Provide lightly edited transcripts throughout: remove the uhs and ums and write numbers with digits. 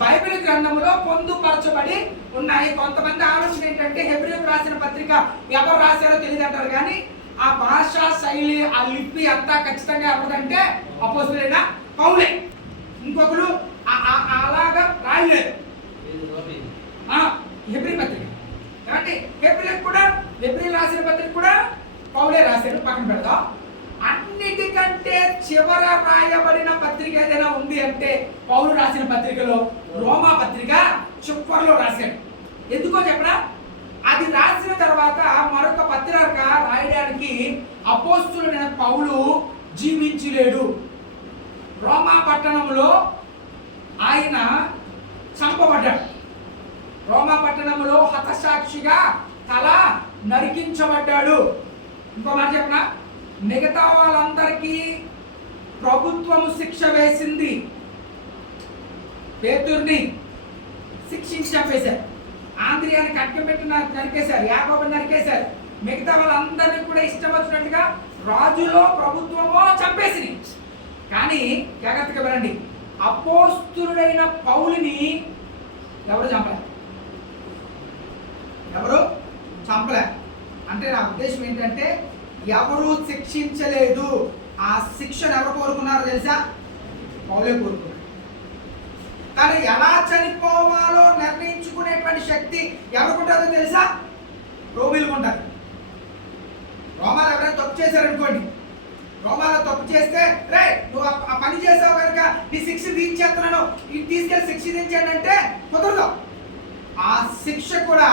Bible గ్రంథంలో పొందుపరచబడి ఉన్నాయి. కొంతమంది ఆలోచన ఏంటంటే హెబ్రీయులకు రాసిన పత్రిక ఎవరు రాశారో తెలియదు అంటారు, కానీ ఆ భాషా శైలి ఆ లిపి అంతా ఖచ్చితంగా ఎవరిదంటే అపోస్తలుడైన పౌలే. ఇంకొకరు అలాగా రాయలేదు హెబ్రీ పత్రిక. కాబట్టి హెబ్రీ రాసిన పత్రిక కూడా పౌలే రాశారు. పక్కన పెడదాం. అన్నిటికంటే చివర రాయబడిన పత్రిక ఏదైనా ఉంది అంటే పౌలు రాసిన పత్రికలో రోమా పత్రిక చివరిలో రాశాడు. ఎందుకో చెప్పరా? అది రాసిన తర్వాత మరొక పత్రిక రాయడానికి అపోస్తలుడైన పౌలు జీవించలేడు. రోమా పట్టణంలో ఆయన చంపబడ్డాడు. రోమా పట్టణంలో హతసాక్షిగా తల నరికించబడ్డాడు. ఇంకో మాట చెప్పనా, మిగతా వాళ్ళందరికీ ప్రభుత్వము శిక్ష వేసింది. పేతుర్ని శిక్షించి చంపేశారు, ఆంద్రియాని కట్నం పెట్టి నరికేశారు, యాకోబుని నరికేశారు. మిగతా వాళ్ళందరినీ కూడా ఇష్టం వచ్చినట్టుగా రాజులో ప్రభుత్వమో చంపేసింది. కానీ జాగ్రత్తగా వినండి, అపోస్తలుడైన పౌలుని ఎవరు చంపలే. అంటే నా ఉద్దేశం ఏంటంటే ఎవరు శిక్షించలేదు. ఆ శిక్షను ఎవరు కోరుకున్నారో తెలుసా? పౌలే కోరుకున్నారు. కానీ ఎలా చనిపోవాలో నిర్ణయించుకునేటువంటి శక్తి ఎవరికుంటుందో తెలుసా? రోమీలకు ఉంటుంది. రోమాలు ఎవరైనా తప్పు చేశారనుకోండి, రోమాలో తప్పు చేస్తే రే నువ్వు ఆ పని చేసావు కనుక నీ శిక్ష తీర్చేస్తున్నాను, ఇది తీసుకెళ్ళి శిక్ష తీర్చాను అంటే కుదరదు. ఆ శిక్ష కూడా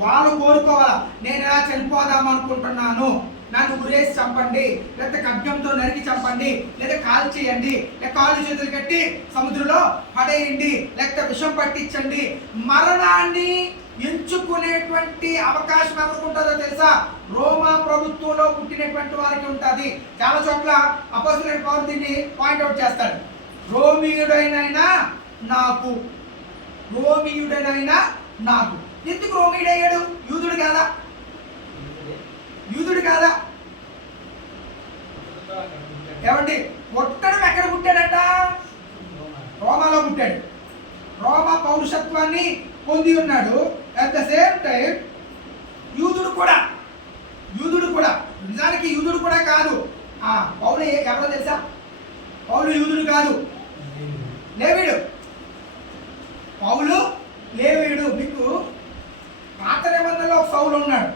వాళ్ళు కోరుకోవాలా. నేను ఎలా చనిపోదాం అనుకుంటున్నాను, నన్ను ఉరేసి చంపండి, లేకపోతే ఖడ్గంతో నరికి చంపండి, లేదా కాల్ చేయండి, లేదా కాళ్ళు చేతులు కట్టి సముద్రంలో పడేయండి, లేకపోతే విషం పట్టించండి. మరణాన్ని ఎంచుకునేటువంటి అవకాశం ఎవరికి ఉంటుందో తెలుసా? రోమా ప్రభుత్వంలో పుట్టినటువంటి వారికి ఉంటుంది. చాలా చోట్ల అపోస్తలుడైన పౌలు దీన్ని పాయింట్అవుట్ చేస్తాడు. రోమీయుడైనా నాకు, రోమీయుడైనా నాకు. ఎందుకు రోమీయుడయ్యాడు? యూదుడు కాదా? ఏమండి, పుట్టడం ఎక్కడ పుట్టాడట? రోమాలో పుట్టాడు. రోమా పౌరుషత్వాన్ని పొంది ఉన్నాడు. అట్ ద సేమ్ టైం యూదుడు కూడా నిజానికి యూదుడు కూడా కాదు. పౌలు ఎవరో తెలుసా? పౌలు యూదుడు కాదు, లేవీయుడు. పౌలు లేవీయుడు. మీకు పాత నిబంధనలో ఒక సౌలు ఉన్నాడు,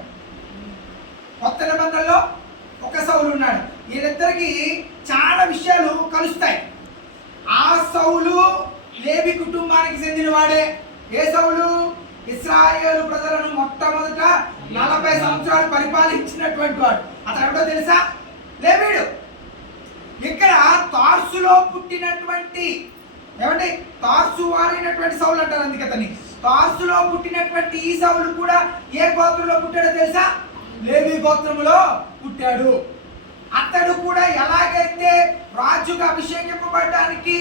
కొత్త నిబంధనలో ఒక సౌలు ఉన్నాడు. వీళ్ళిద్దరికి చాలా విషయాలు కలుస్తాయి. ఆ సౌలు లేవి కుటుంబానికి చెందినవాడే. ఏ సౌలు? ఇశ్రాయేలు ప్రజలను మొట్టమొదట 40 సంవత్సరాలు పరిపాలించినటువంటి వాడు. అతను ఎవడో తెలుసా? లేవీయుడు. ఇక్కడ తార్సులో పుట్టినటువంటి, ఏమంటే తార్సు వారైనటువంటి సౌలు అంటారు, అందుకే అతన్ని. తార్సులో పుట్టినటువంటి ఈ సౌలు కూడా ఏ గోత్రంలో పుట్టాడో తెలుసా? లేవి గోత్రములో పుట్టాడు. అతడు కూడా ఎలాగైతే రాజుగా అభిషేకింపబడడానికి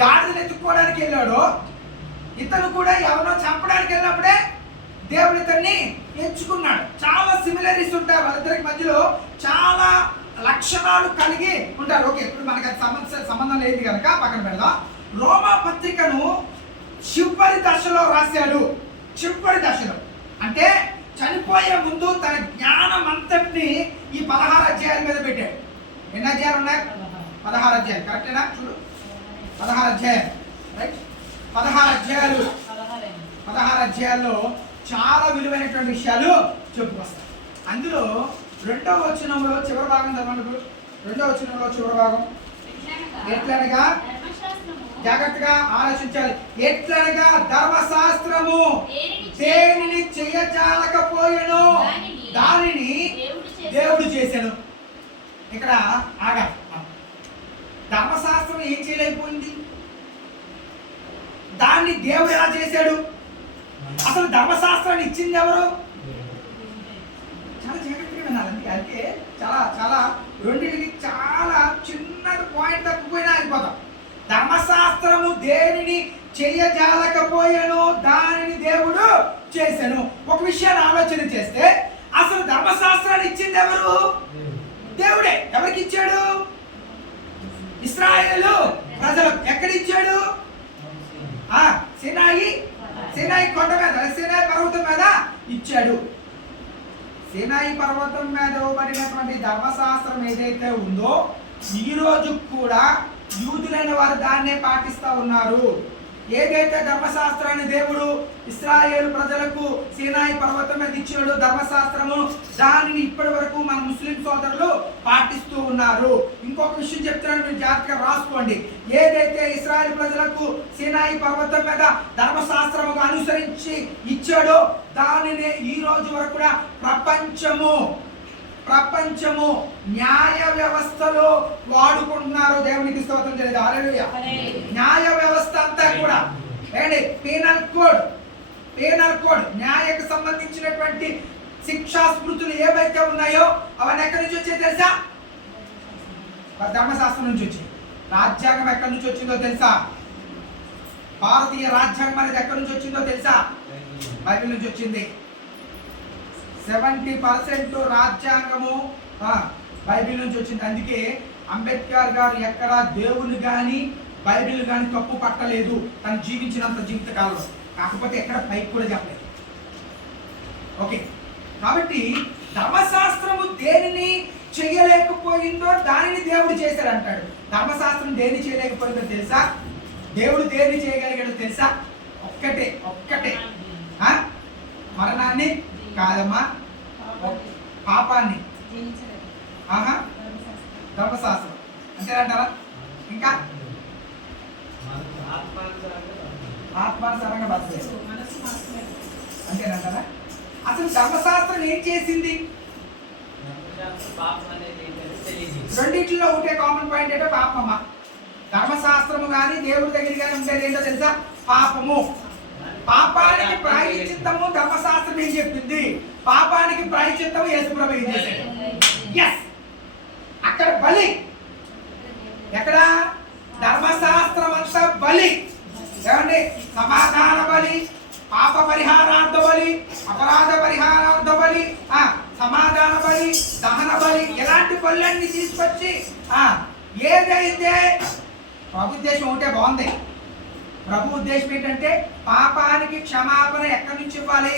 గాడిదను ఎత్తుక్కోవడానికి వెళ్ళాడో, ఇతను కూడా ఎవరో చంపడానికి వెళ్ళినప్పుడే దేవుడు ఇతన్ని ఎంచుకున్నాడు. చాలా సిమిలరీస్ ఉంటాయి వాళ్ళిద్దరికి మధ్యలో, చాలా లక్షణాలు కలిగి ఉంటారు. ఓకే, ఇప్పుడు మనకి అది సంబంధం లేదు కనుక పక్కన పెడదాం. రోమా పత్రికను చివరి దశలో రాశాడు. చివరి దశలో అంటే చనిపోయే ముందు తన జ్ఞానం అంతటిని ఈ 16 అధ్యాయాల మీద పెట్టాడు. ఎన్ని అధ్యాయాలు ఉన్నాయి? 16 అధ్యాయాలు. కరెక్టేనా? చూడు, 16 అధ్యాయాలు. రైట్, 16 అధ్యాయాల్లో చాలా విలువైనటువంటి విషయాలు చెప్పుకొస్తాయి. అందులో 2వ వచనంలో చివరి భాగం చదవండి. 2వ వచనంలో చివరి భాగం ఎట్లనగా, జాగ్రత్తగా ఆలోచించాలి. ఎట్లనగా ధర్మశాస్త్రము దేనిని చెయ్యజాలకపోయెనో దానిని దేవుడు చేశాడు. ఇక్కడ ఆగా, ధర్మశాస్త్రం ఏం చేయలేకపోయింది, దాన్ని దేవుడు ఎలా చేశాడు? అసలు ధర్మశాస్త్రాన్ని ఇచ్చింది ఎవరు? చాలా జాగ్రత్తగా వినాలి. అంటే చాలా రెండింటికి చాలా చిన్న పాయింట్ తప్పిపోయినా అయిపోతాం. ధర్మశాస్త్రము దేనిని చెయ్యజాలకపోయానో దానిని దేవుడు చేశాను. ఒక విషయాన్ని ఆలోచన చేస్తే అసలు ధర్మశాస్త్రాన్ని ఇచ్చింది ఎవరు? దేవుడే. ఎవరికి ఇచ్చాడు? ఇశ్రాయేలు ప్రజలకు. ఎక్కడ ఇచ్చాడు? సీనాయి కొండ మీద, సీనాయి పర్వతం మీద ఇచ్చాడు. సీనాయి పర్వతం మీద ఇవ్వబడినటువంటి ధర్మశాస్త్రం ఏదైతే ఉందో ఈ రోజు కూడా యూదులైన వారు దాన్నే పాటిస్తూ ఉన్నారు. ఏదైతే ధర్మశాస్త్రాన్ని దేవుడు ఇశ్రాయేలు ప్రజలకు సీనాయి పర్వతం మీద ఇచ్చాడు ధర్మశాస్త్రము, దానిని ఇప్పటి వరకు మన ముస్లిం సోదరులు పాటిస్తూ ఉన్నారు. ఇంకొక విషయం చెప్తున్నాను, మీరు జాగ్రత్తగా రాసుకోండి. ఏదైతే ఇశ్రాయేలు ప్రజలకు సీనాయి పర్వతం మీద ధర్మశాస్త్రముగా అనుసరించి ఇచ్చాడో దానిని ఈ రోజు వరకు కూడా ప్రపంచము న్యాయ వ్యవస్థలో వాడుకుంటున్నారు. దేవునికి స్తోత్రం చేయలేదు. హల్లెలూయా. న్యాయ వ్యవస్థ అంతా కూడా ఏంటి, పీనల్ కోడ్ న్యాయకు సంబంధించినటువంటి శిక్షా స్మృతులు ఏవైతే ఉన్నాయో అవన్నీ ఎక్కడి నుంచి వచ్చాయి తెలుసా? ధర్మశాస్త్రం నుంచి వచ్చాయి. రాజ్యాంగం ఎక్కడి నుంచి వచ్చిందో తెలుసా? భారతీయ రాజ్యాంగం అనేది ఎక్కడి నుంచి వచ్చిందో తెలుసా? బైబిల్ నుంచి వచ్చింది. 70% రాజ్యాంగము బైబిల్ నుంచి వచ్చింది. అందుకే అంబేద్కర్ గారు ఎక్కడ దేవుని కానీ బైబిల్ కానీ తప్పు పట్టలేదు తను జీవించినంత జీవితకాలంలో. కాకపోతే ఎక్కడ పైకి కూడా చెప్పలేదు. ఓకే, కాబట్టి ధర్మశాస్త్రము దేనిని చేయలేకపోయిందో దానిని దేవుడు చేశాడు అంటాడు. ధర్మశాస్త్రం దేన్ని చేయలేకపోయిందో తెలుసా? దేవుడు దేన్ని చేయగలిగాడో తెలుసా? ఒక్కటే మరణాన్ని కాదమ్మా, పాపాన్ని. ధర్మశాస్త్రం అంతేనంటారా? ఇంకా ఆత్మానుసారంగా బతకలేదు అంతేనంటారా? అసలు ధర్మశాస్త్రం ఏం చేసింది? రెండింటిలో ఉంటే కామన్ పాయింట్ ఏంటో పాపమా. ధర్మశాస్త్రము కానీ దేవుడి దగ్గర కానీ ఉండేది ఏంటో తెలుసా? పాపము. పాపానికి ప్రాయశ్చిత్తము ధర్మశాస్త్రం ఏం చెప్తుంది? పాపానికి ప్రాయశ్చిత్తము యేసుప్రభు ఏం చేశాడు? ఎస్, అక్కడ బలి. ఎక్కడ? ధర్మశాస్త్రం అంతా బలి. ఏమండి? సమాధాన బలి, పాప పరిహారార్థ బలి, అపరాధ పరిహారార్థ బలి, సమాధాన బలి, దహన బలి, ఇలాంటి బలులన్నీ తీసుకొచ్చి ఏదైతే ప్రభు ఉద్దేశం ఉంటే బాగుంది. ప్రభు ఉద్దేశం ఏంటంటే పాపానికి క్షమాపణ ఎక్కడి నుంచి ఇవ్వాలి?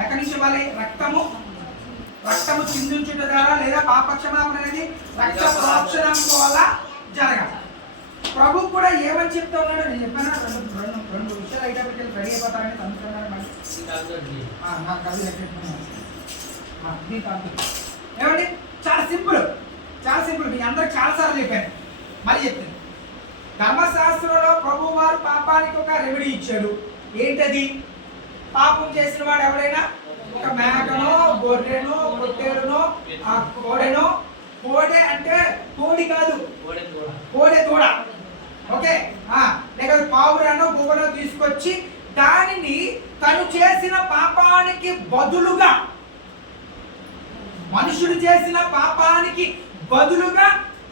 ఎక్కడి నుంచి ఇవ్వాలి? రక్తము చిందించుట ద్వారా, లేదా పాప క్షమాపణ అనేది రక్త ప్రోక్షణం వల్ల జరగాలి. ప్రభు కూడా ఏమని చెప్తా ఉన్నాడు? నేను చెప్పాను రెండు విషయాలు అయితే రెడీ అయిపోతారని అనుకున్నాను. ఏమండి? చాలా సింపుల్ మీ అందరికి చాలాసార్లు చెప్పాను, మళ్ళీ చెప్తాను. ధర్మశాస్త్రంలో ప్రభు వారు పాపానికి ఒక రెమెడీ ఇచ్చాడు. ఏంటది? పాపం చేసిన వాడు ఎవరైనా ఒక మేకనో, గొర్రెనో, పొట్టేలునో, కోడెనో, కోడె అంటే కోడి కాదు, కోడె దూడ, ఓకే, లేక పావురానో గువ్వనో తీసుకొచ్చి దానిని తను చేసిన పాపానికి బదులుగా, మనుషుడు చేసిన పాపానికి బదులుగా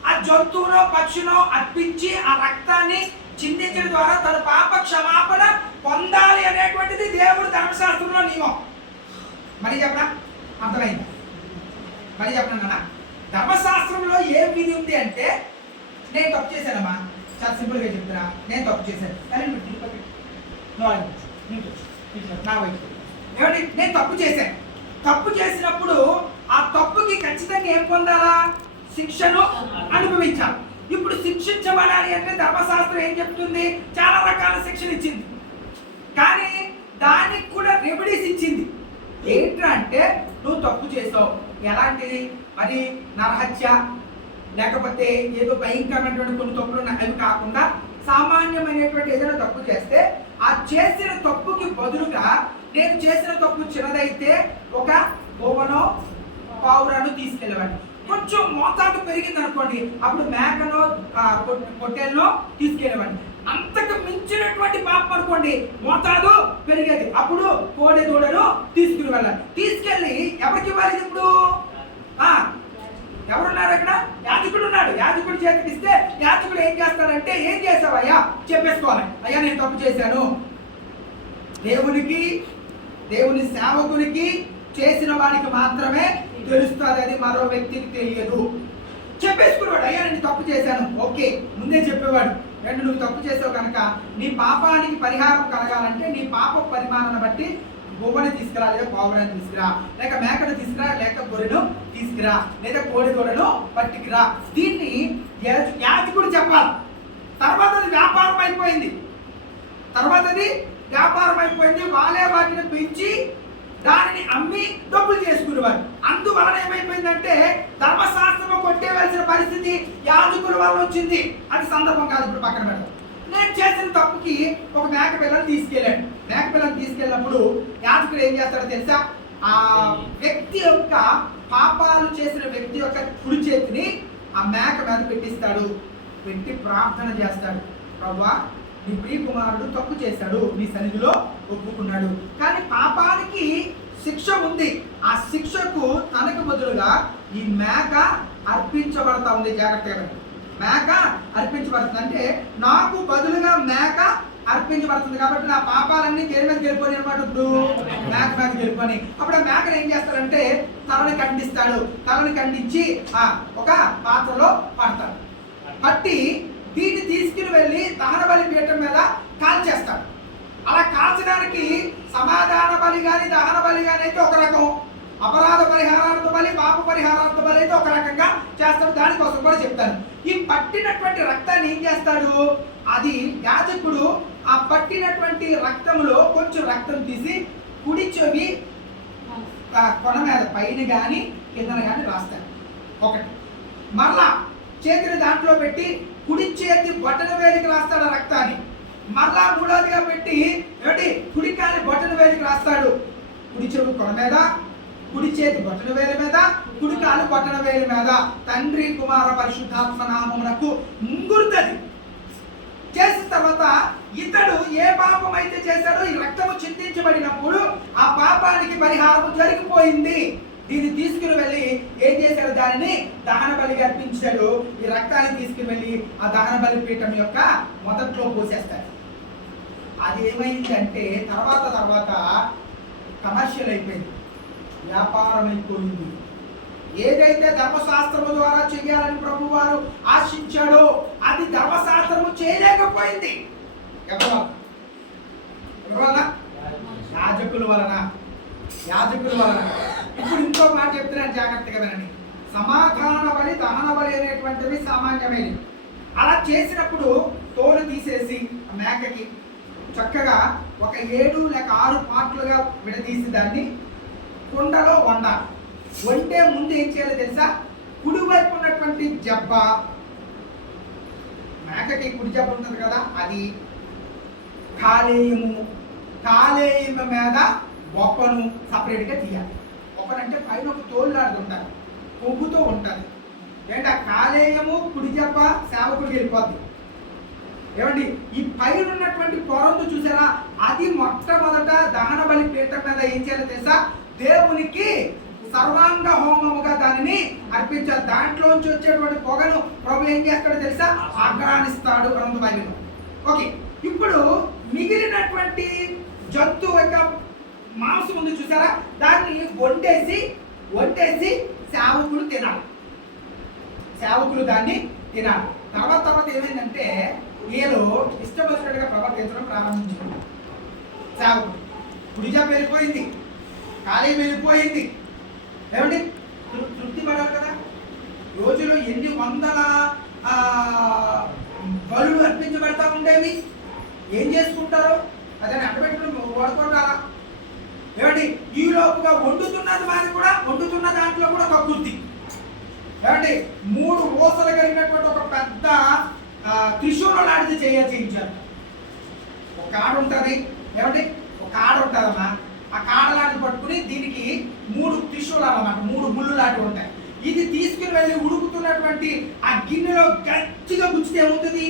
ఆ జంతువునో పక్షునో అర్పించి ఆ రక్తాన్ని చిందించడం ద్వారా తన పాప క్షమాపణ పొందాలి అనేటువంటిది దేవుడు ధర్మశాస్త్రంలో నియమం. మరి చెప్పనా? అర్థమైంది? మరి చెప్పనా? ధర్మశాస్త్రంలో ఏం విధి ఉంది అంటే, నేను తప్పు చేశానమ్మా, చాలా సింపుల్గా చెప్తున్నా, నేను తప్పు చేశాను కానీ నా వైపు ఏమండి, నేను తప్పు చేశాను. తప్పు చేసినప్పుడు ఆ తప్పుకి ఖచ్చితంగా ఏం పొందాలా? శిక్షను అనుభవించాలి. ఇప్పుడు శిక్షించబడాలి అంటే ధర్మశాస్త్రం ఏం చెప్తుంది? చాలా రకాల శిక్షలు ఇచ్చింది, కానీ దానికి కూడా రెమెడీస్ ఇచ్చింది. ఏంటంటే, నువ్వు తప్పు చేసావు, ఎలాంటిది మరి? నరహత్య, లేకపోతే ఏదో భయంకరమైనటువంటి కొన్ని తప్పులు ఉన్నాయి, అవి కాకుండా సామాన్యమైనటువంటి ఏదైనా తప్పు చేస్తే ఆ చేసిన తప్పుకి బదులుగా, నేను చేసిన తప్పు చిన్నదైతే ఒక గోవనో పావురాను తీసుకెళ్ళేవాడిని. కొంచెం మోతాదు పెరిగింది అనుకోండి, అప్పుడు మేకనో పొట్టేలనో తీసుకెళ్ళేవాడిని. అంతకు మించినటువంటి పాపం అనుకోండి, మోతాదు పెరిగేది, అప్పుడు కోడె దూడను తీసుకుని వెళ్ళాలి. తీసుకెళ్ళి ఎవరికి ఇవ్వాలి? ఇప్పుడు ఎవరున్నారు అక్కడ? యాజకుడు ఉన్నాడు. యాజకుడు చేతికి ఇస్తే యాజకుడు ఏం చేస్తాడంటే, ఏం చేసావయ్యా చెప్పేసుకోవాలి. అయ్యా నేను తప్పు చేశాను. దేవుని సేవకునికి చేసిన వాడికి మాత్రమే తెలుస్తుంది, అది మరో వ్యక్తికి తెలియదు. చెప్పేసుకున్నాడు, అయ్యా నేను తప్పు చేశాను, ఓకే, ముందే చెప్పేవాడు. రెండు, నువ్వు తప్పు చేసావు కనుక నీ పాపానికి పరిహారం కలగాలంటే నీ పాప పరిమాణాన్ని బట్టి గొవ్వని తీసుకురా, లేదా పావురాన్ని తీసుకురా, లేక మేకను తీసుకురా, లేక గొర్రెను తీసుకురా, లేదా కోడి గొర్రెను పట్టుకురా. దీన్ని యాజకుడు చెప్పాలి. తర్వాత అది వ్యాపారం అయిపోయింది. వాళ్ళే వాటిని పెంచి దానిని అమ్మి డబ్బులు చేసుకునేవారు. అందువలన ఏమైపోయిందంటే ధర్మశాస్త్రం కొట్టేవలసిన పరిస్థితి యాజకుల వల్ల వచ్చింది. అది సందర్భం కాదు, ఇప్పుడు పక్కన పెడతాం. నేను చేసిన తప్పుకి ఒక మేక పిల్లని తీసుకెళ్ళాడు. మేక పిల్లని తీసుకెళ్ళినప్పుడు యాజకుడు ఏం చేస్తాడో తెలుసా? ఆ వ్యక్తి యొక్క పాపాలు చేసిన వ్యక్తి యొక్క కుడి చేతిని ఆ మేక మీద పెట్టిస్తాడు. పెట్టి ప్రార్థన చేస్తాడు, ప్రభువా నీ ప్రియ కుమారుడు తప్పు చేశాడు, నీ సన్నిధిలో ఒప్పుకున్నాడు, కానీ పాపానికి శిక్ష ఉంది. ఆ శిక్షకు తనకు బదులుగా ఈ మేక అర్పించబడతా ఉంది. జాగ్రత్తగా, మేక అర్పించబడుతుంది అంటే నాకు బదులుగా మేక అర్పించబడుతుంది. కాబట్టి నా పాపాలన్నీ దేని మీద గెలిపోయి అనమాట. ఇప్పుడు మేక మీద గెలిపోయి అప్పుడు ఆ మేకను ఏం చేస్తాడంటే తలని ఖండిస్తాడు. తలని ఖండించి ఒక పాత్రలో పడతాడు. పట్టి దీన్ని తీసుకుని వెళ్ళి దహన బలి పీఠం మీద కాల్చేస్తాడు. అలా కాల్చడానికి సమాధాన బలి కానీ దహన బలి కానీ అయితే ఒక రకం, అపరాధ పరిహారార్థ బలి, పాప పరిహారార్థ బలి అయితే ఒక రకంగా చేస్తాడు. దానికోసం కూడా చెప్తాను. ఈ పట్టినటువంటి రక్తాన్ని ఏం చేస్తాడు? అది యాజకుడు ఆ పట్టినటువంటి రక్తంలో కొంచెం రక్తం తీసి కుడి చెవి కొన మీద పైన కానీ కిందన కానీ రాస్తాడు. ఒకటి మరలా చేతిని దాంట్లో పెట్టి కుడి చేతి బొటన వేలికి రాస్తాడు ఆ రక్తాన్ని. మరలా మూడోదిగా పెట్టి కుడి కాలి బొటన వేలికి రాస్తాడు. కుడి చెవి కొన మీద, కుడి చేతి బొటన వేలి మీద, కుడి కాలు బొటన వేలి మీద తండ్రి కుమార పరిశుద్ధాత్మ నామమునకు ముంగురుతుంది. చేసిన తర్వాత ఇతడు ఏ పాపం అయితే చేశాడో ఈ రక్తము చిందించబడినప్పుడు ఆ పాపానికి పరిహారము జరిగిపోయింది. దీన్ని తీసుకుని వెళ్ళి ఏం చేశాడు? దానిని దహన బలిగా అర్పించాడు. ఈ రక్తాన్ని తీసుకుని వెళ్ళి ఆ దహన బలి పీఠం యొక్క మొదట్లో పోసేస్తాడు. అది ఏమైందంటే తర్వాత కమర్షియల్ అయిపోయింది, వ్యాపారం అయిపోయింది. ఏదైతే ధర్మశాస్త్రము ద్వారా చేయాలని ప్రభు వారు ఆశించాడో అది ధర్మశాస్త్రము చేయలేకపోయింది. ఎవరి వలన? యాజకుల వలన. ఇప్పుడు ఇంకో మాట చెప్తున్నాను, జాగ్రత్తగా వినండి. సమాధాన బలి, దహన బలి అనేటువంటివి సామాన్యమైనవి. అలా చేసినప్పుడు తోలు తీసేసి మేకకి చక్కగా ఒక 7 లేక 6 పార్ట్లుగా విడదీసి దాన్ని కుండలో వండాలి. వండే ముందు ఏం చేయాలో తెలుసా? కుడివైపు ఉన్నటువంటి జబ్బ, మేకకి కుడి జబ్బ ఉంటుంది కదా, అది కాలేయము మీద బొప్పను సపరేట్గా తీయాలి. బొప్పనంటే పైన ఒక తోలు లాడుతుంటారు, కొవ్వుతో ఉంటుంది. ఏంటి ఆ కాలేయము కుడి జబ్బ సేవకుడికి వెళ్ళిపోద్ది. ఏమండి ఈ పైన ఉన్నటువంటి పొరందు చూసారా? అది మొట్టమొదట దహన బలి పీఠం మీద ఏం చేయాలో తెలుసా? దేవునికి సర్వాంగ హోమముగా దానిని అర్పించాలి. దాంట్లోంచి వచ్చేటువంటి పొగను ప్రభు ఏం చేస్తాడో తెలుసా? ఆగ్రహిస్తాడు అనంత బైబిల్లో. ఓకే, ఇప్పుడు మిగిలినటువంటి జంతువు యొక్క మాంసం ఉంది చూసారా? దాన్ని వండేసి సేవకులు దాన్ని తినాలి. తర్వాత ఏమైందంటే వీళ్ళు ఇష్టం వచ్చినట్టుగా ప్రవర్తించడం ప్రారంభించారు. సేవకుడు కుడిజ వెళ్ళిపోయింది, కాలేయం వెళ్ళిపోయింది. ఏమండి తృప్తి పడాలి కదా. రోజులో ఎన్ని వందల బలులు అర్పించబడతా ఉండేవి. ఏం చేసుకుంటారో అదని అడ్డపెట్టుకుని వాడుకుంటారా? ఏమండి ఈ లోపుగా వండుతున్న దాంట్లో కూడా కక్కుర్తి. ఏమండి 3 రోజులు కలిగినటువంటి ఒక పెద్ద త్రిశూలం లాంటిది చేయించారు. ఒక ఆడ ఉంటుంది. ఏమండి ఒక ఆడ ఉంటుందమ్మా, ఆ కాడ లాంటిది పట్టుకుని దీనికి 3 త్రిశూలాలు అన్నమాట, 3 ముళ్ళు లాంటివి ఉంటాయి. ఇది తీసుకుని వెళ్ళి ఉడుకుతున్నటువంటి ఆ గిన్నెలో గట్టిగా గుచ్చితే ఏమవుతుంది?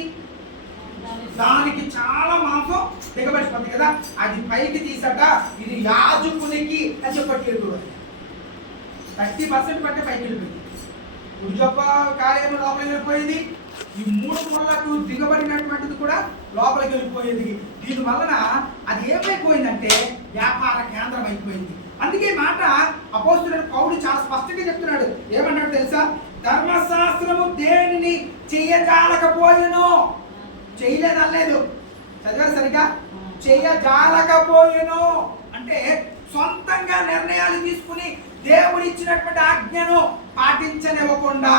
దానికి చాలా మాంసం దిగబడిపోతుంది కదా. అది పైకి తీసాక ఇది యాజకునికి అని చెప్పట్టి 30% పట్టే పైకి వెళ్ళిపోయింది. ఉడిజొప్ప కార్యం లోపలికి వెళ్ళిపోయింది. ఈ 3 ముళ్ళకు దిగబడినటువంటిది కూడా లోపలికి వెళ్ళిపోయేది. దీని వలన అది ఏమైపోయిందంటే వ్యాపార కేంద్రం అయిపోయింది. అందుకే మాట అపోస్తులైన పౌలు చాలా స్పష్టంగా చెప్తున్నాడు. ఏమన్నాడు తెలుసా? ధర్మశాస్త్రము దేనిని చేయజాలకపోయెను. చేయలేని అనలేదు, చదివారు సరిగా, చేయజాలకపోయేను అంటే సొంతంగా నిర్ణయాలు తీసుకుని దేవుడు ఇచ్చినటువంటి ఆజ్ఞను పాటించనివ్వకుండా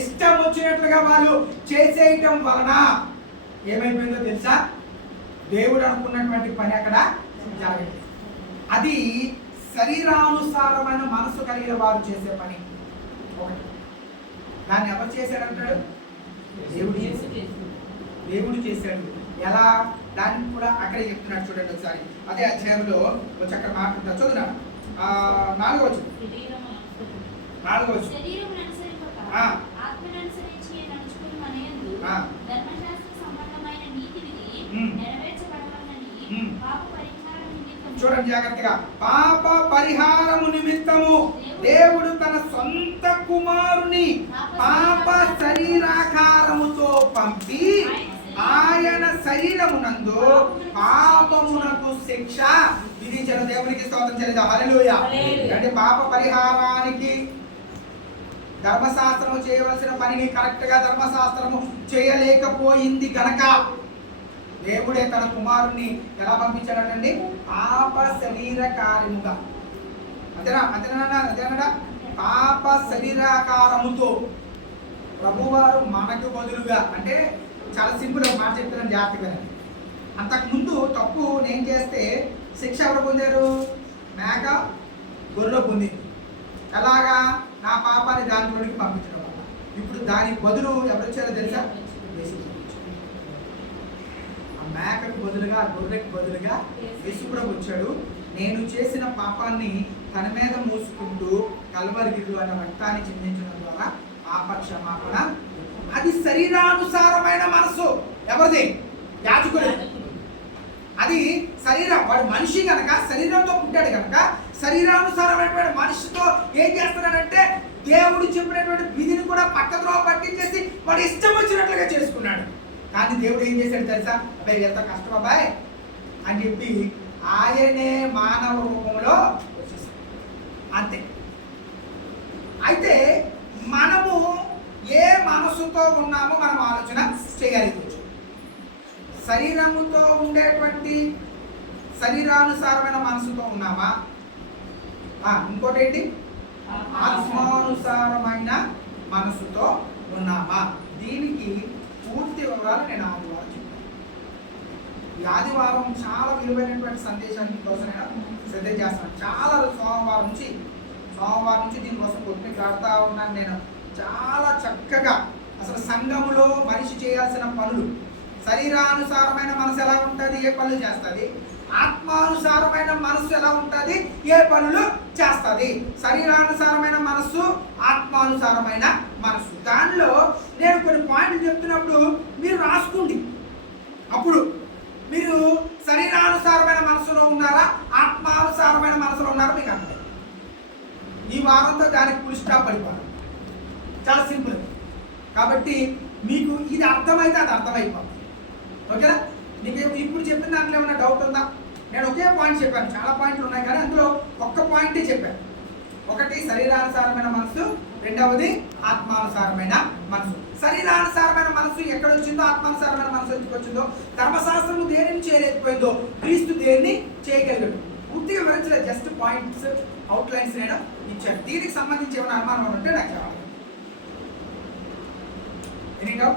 ఇష్టం వచ్చినట్లుగా వాళ్ళు చేసేయటం వలన ఏమైపోయిందో తెలుసా? దేవుడు అనుకున్నటువంటి పని అక్కడ జరగలేదు. అది శరీరానుసారమైన మనసు కలిగిన వారు చేసే పని. ఒకటి, దాన్ని ఎవరు చేశాడంటాడు? దేవుడు చేశాడు. ఎలా? దాన్ని కూడా అక్కడే చెప్తున్నాడు చూడండి ఒకసారి. అదే అధ్యాయంలో ఒక చక్కటి మాట ఉంటుంది, చదువునా. 4వ వచనం. చూడండి జాగ్రత్తగా. పాప పరిహారము నిమిత్తము దేవుడు తన సొంత కుమారుని పాప శరీరాకారముతో పంపి ఆయన శరీరమునందు పాపమునకు శిక్ష విధించను. దేవునికి స్తోత్రం చెల్లిద్దాం. హల్లెలూయా. అంటే పాప పరిహారానికి ధర్మశాస్త్రము చేయవలసిన పనిని కరెక్ట్ గా ధర్మశాస్త్రము చేయలేకపోయింది కనుక దేవుడే తన కుమారుణ్ణి ఎలా పంపించాడండి? పాప శరీర కార్యముగా. అదేనా పాప శరీరాకారముతో ప్రభువారు మనకు బదులుగా. అంటే చాలా సింపుల్ మాట చెప్తున్నాను, జాగ్రత్తగా. అంతకుముందు తప్పు నేను చేస్తే శిక్ష ఎవరు పొందారు? మేక గొర్రె పొందింది. ఎలాగా? నా పాపాన్ని దానిలోనికి పంపించడం వల్ల. ఇప్పుడు దాని బదులు ఎవరు వచ్చారో తెలుసా? ఆ మేకకు బదులుగా, ఆ గొర్రెకు బదులుగా యేసుప్రభు వచ్చాడు. నేను చేసిన పాపాన్ని తన మీద మూసుకుంటూ కల్వరిగిరి అన్న రక్తాన్ని చిందించడం ద్వారా పాప క్షమాపణ. అది శరీరానుసారమైన మనసు. ఎవరిది? యాజకుడు. అది శరీరం. వాడు మనిషి కనుక, శరీరంతో పుట్టాడు కనుక శరీరానుసారమైనటువంటి మనిషితో ఏం చేస్తున్నాడంటే దేవుడు చెప్పినటువంటి విధిని కూడా పక్కద్రోవ పట్టించేసి వాడు ఇష్టం వచ్చినట్లుగా చేసుకున్నాడు. కానీ దేవుడు ఏం చేశాడు తెలుసా? అబ్బాయి ఎంత కష్టం అబ్బాయి అని చెప్పి ఆయనే మానవ రూపంలో వచ్చేసాడు. అంతే. అయితే మనము ఏ మనసుతో ఉన్నామో మనం ఆలోచన చేయాలి. శరీరముతో ఉండేటువంటి శరీరానుసారమైన మనసుతో ఉన్నామా? ఇంకోటి ఏంటి? ఆత్మానుసారమైన మనసుతో ఉన్నామా? దీనికి పూర్తి వివరాలు నేను ఆదివారం చెప్పాను. ఈ ఆదివారం చాలా విలువైనటువంటి సందేశాన్ని కోసం నేను శ్రద్ధ చేస్తాను. చాలా సోమవారం నుంచి దీనికోసం కొట్టుమిట్లాడుతూ ఉన్నాను నేను. చాలా చక్కగా అసలు సంఘములో మనిషి చేయాల్సిన పనులు, శరీరానుసారమైన మనసు ఎలా ఉంటుంది, ఏ పనులు చేస్తుంది, ఆత్మానుసారమైన మనసు ఎలా ఉంటుంది, ఏ పనులు చేస్తుంది. శరీరానుసారమైన మనసు, ఆత్మానుసారమైన మనసు. దానిలో నేను కొన్ని పాయింట్లు చెప్తున్నప్పుడు మీరు రాసుకోండి. అప్పుడు మీరు శరీరానుసారమైన మనసులో ఉన్నారా, ఆత్మానుసారమైన మనసులో ఉన్నారా మీకు అర్థం. ఈ వారంతో దానికి ఫుల్ స్టాప్ పడిపోవాలి. చాలా సింపుల్. కాబట్టి మీకు ఇది అర్థమైతే అది అర్థమైపోతుంది. ఓకేనా? మీకు ఇప్పుడు చెప్పిన దాంట్లో ఏమైనా డౌట్ ఉందా? నేను ఒకే పాయింట్ చెప్పాను, చాలా పాయింట్లు ఉన్నాయి కానీ అందులో ఒక్క పాయింటే చెప్పాను. ఒకటి శరీరానుసారమైన మనసు, రెండవది ఆత్మానుసారమైన మనసు. శరీరానుసారమైన మనసు ఎక్కడ వచ్చిందో, ఆత్మానుసారమైన మనసు ఎందుకు వచ్చిందో, ధర్మశాస్త్రము దేనిని చేయలేకపోయిందో క్రీస్తు దేన్ని చేయగలిగాడు. పూర్తిగా వివరించలేదు, జస్ట్ పాయింట్స్, అవుట్లైన్స్ నేను ఇచ్చాను. దీనికి సంబంధించి ఏమైనా అనుమానం ఉంటే నాకు చెప్పాలి.